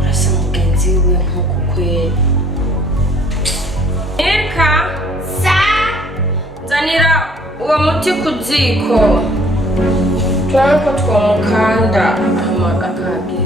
urasa mugenzi we nk'uko kwera. Eka sa zanira uwo muti ku ziko turako twomukanda akage.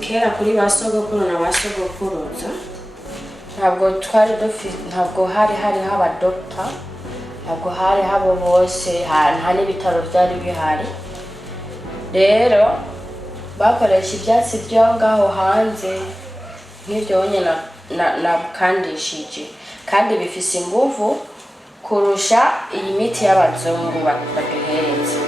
Kera kuri basogokuru na basogokuruza ntabwo hari haba doctor, ntabwo hari habo bose, nta n'ibitaro byari bihari. Rero bakoresha ibyatsi byo ngaho hanze nk'ibyo nyine nakandishije, kandi bifise inguvu kurusha iyi miti y'abazungu baduhereza.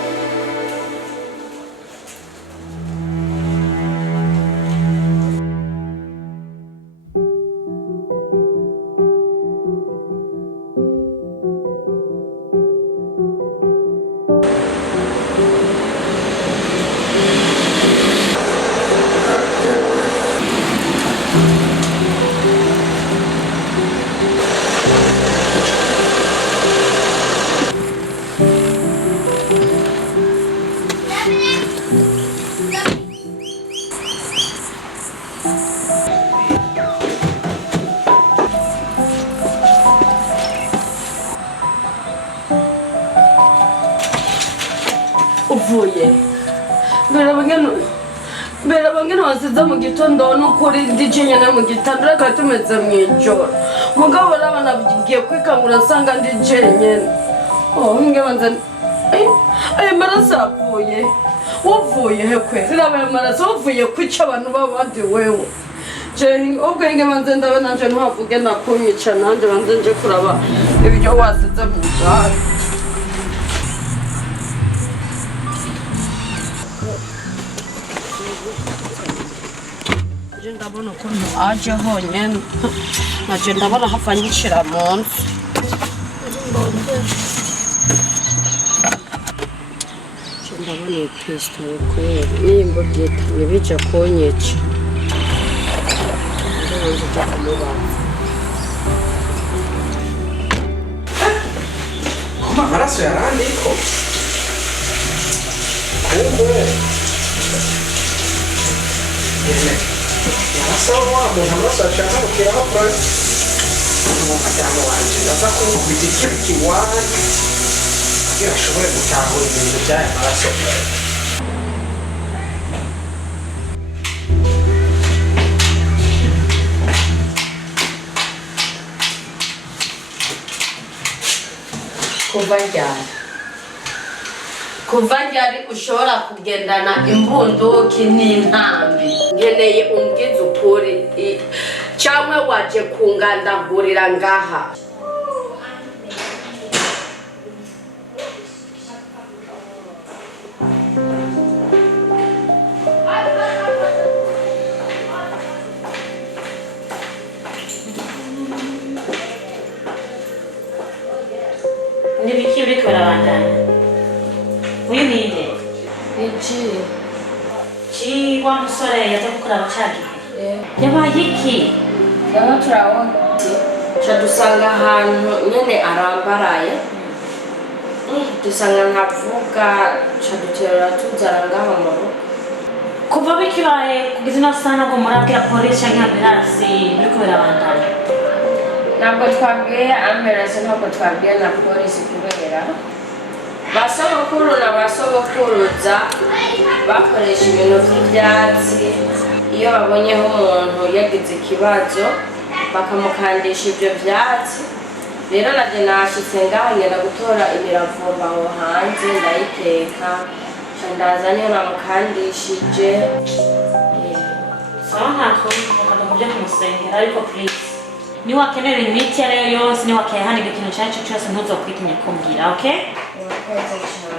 Uvuye mbere bangene wasize mu gitondo n'ukuri ndije nyene mu gitondo reka tumeze mw'ijoro mugabo urabona bigiye kwikangura nsanga ndije nyene. Nge banza ayo maraso avuye uvuye he kwera irabaye amaraso uvuye kwica abantu b'abandi wewe ubwo nge banze ndabe nanje ntuhavuge nakunyica nanje banze nje kuraba ibyo wasize mu bwari. Ndabona ukuntu aje honyine naje ndabona hava nyicira mu nzu. Ndabona iyi pistolet kwera nimba byitamye bija kunyica. Ndabanza ujya kumubaza. Amaraso yarandiko kumbe sawa umuntu amaraso ashaka gukiraho pasi umujyamo wanje ndaza kumukubita ikintu kiwani kugira ashobore gutahura ibintu by'aya maraso. kuva ryari ushobora kugendana imbunduki n'intambi? Nkeneye umbwize ukuri cyangwa waje kungandagurira ngaha? n'ibiki uriko barabandanya uyu ninde ci wa musore yaje gukuraba cagihe yabaye iki rero turabona ca dusanga ahantu nyene arambaraye dusanga ntavuga ca duterura tuzara ngaho mu rugo kuva bikibaye kugeza ino saha ntabwo murabwira polisi canke ambulance biriko birabandanya ntabwo twabwiye ambulance ntabwo twabwiye na polisi kubera basogokuru na basogokuruza bakoresha ibintu vy'ivyatsi iyo babonyeho umuntu yagize ikibazo bakamukandisha ivyo vyatsi rero naje nashitse ngaho ngenda gutora imiravumba aho hanze ndayiteka ca ndaza niyo namukandishije sawa ntakundi mukajya mubyo kumusengera ariko please niwakenera imiti ariyo yose niwakenera handi ikintu cyari cyo cyose ntuzokwitinya kumbwira okay Urakoze cyane.